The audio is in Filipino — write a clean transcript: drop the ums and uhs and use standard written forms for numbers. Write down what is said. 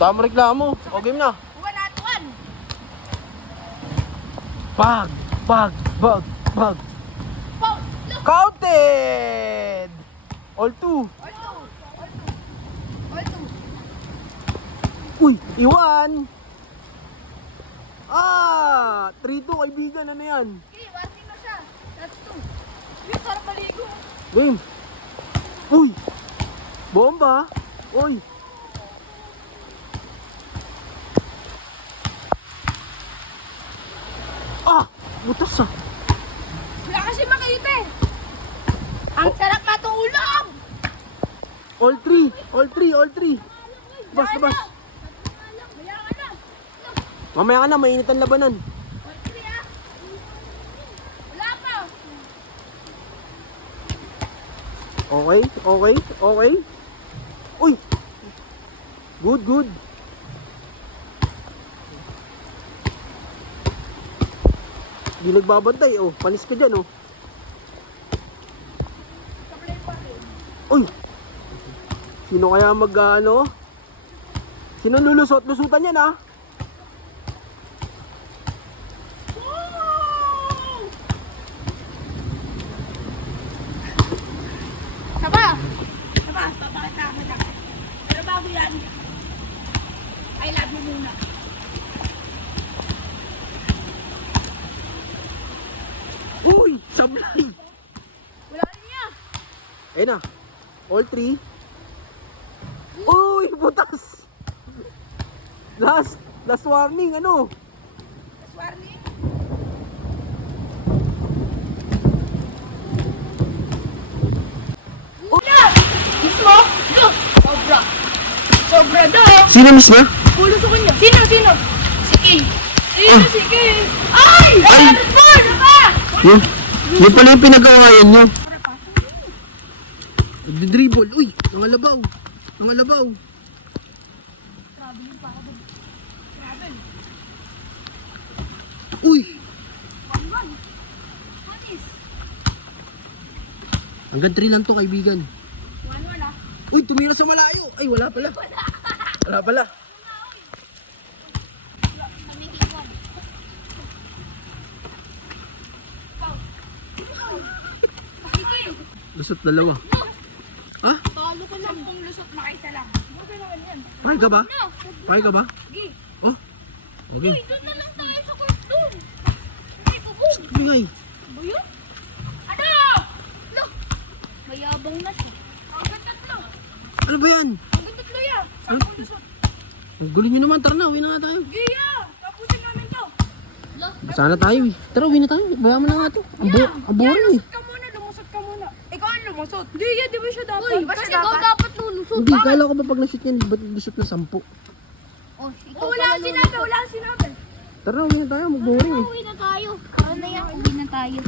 Tama reklamo. O, game na. Buwan na tuwan. Bag. Bag. Bag. Bag. Foul. Look. Counted! All two. All two. All two. Uy, iwan. 3-2 kaibigan. Ano yan? Okay, warning na siya. That's two. Yung sarap maligo. Game. Uy. Bomba. Uy. Butas ah. Wala kasi makita eh. Ang sarap matulog. All three. All three. All three. Bas, bas. Kaya ka na. Mamaya ka na, mainit ang labanan. All three ah. Wala pa. Okay, okay, okay. Uy! Good, good. Di nagbabantay, oh. Panis ka dyan, oh. Uy! Sino kaya ano? Sino lulusot? Lusutan yan, ah. Saba! Saba! Papakita ako na. Pero bago yan, I love you muna. Uy! Sablay! Wala rin niya. Ayun na. All three. Uy! Butas! Last warning, ano? That's warning. Una! Miss mo? Look! Sobra. Sobra daw. Sino miss niya? Ulo sa kanya. Sino? Sino? Si King. Sino si King? Ay! Ano ba? Yun pala yung pinagawayan niya. Nagdi-dribble. Uy! Nangalabaw. Nangalabaw. Uy! Hanggang 3 lang to, kaibigan. Wala. Uy! Tumira sa malayo. Ay, wala pala. Wala pala. Lusot dalawa. Ha? Talo ko lang kung lusot na kaisa lang. Okay naman yan. Pahay ka ba? Pahay ka ba? Sige. Oh. Okay. Doon na lang tayo sa kwarto. Ay, bubog. Bigay. Ba yun? Ano? Look. Mayabang na siya. Hanggang tatlo. Ano ba yan? Hanggang tatlo yan. Saan ko lusot? Ang gulo nyo naman. Tara na. Uwi na nga tayo. Giya! Tapusin namin to. Look. Sana tayo eh. Tara, uwi na tayo. Bayaan mo na nga to. Ang boring eh. Lumusot ka muna. Ikaw ang lumusot. Giya, di ba siya dapat? Uy, kasi ikaw dapat lulusot. Hindi, kala ko ba pag na-shoot yan, ba't lusot na 10? Oh, wala kang sinabi, wala kang sinabi. Tara, uwi na tayo. Mag-boring eh. Uwi na tayo. Ano na yan? Uwi na tayo.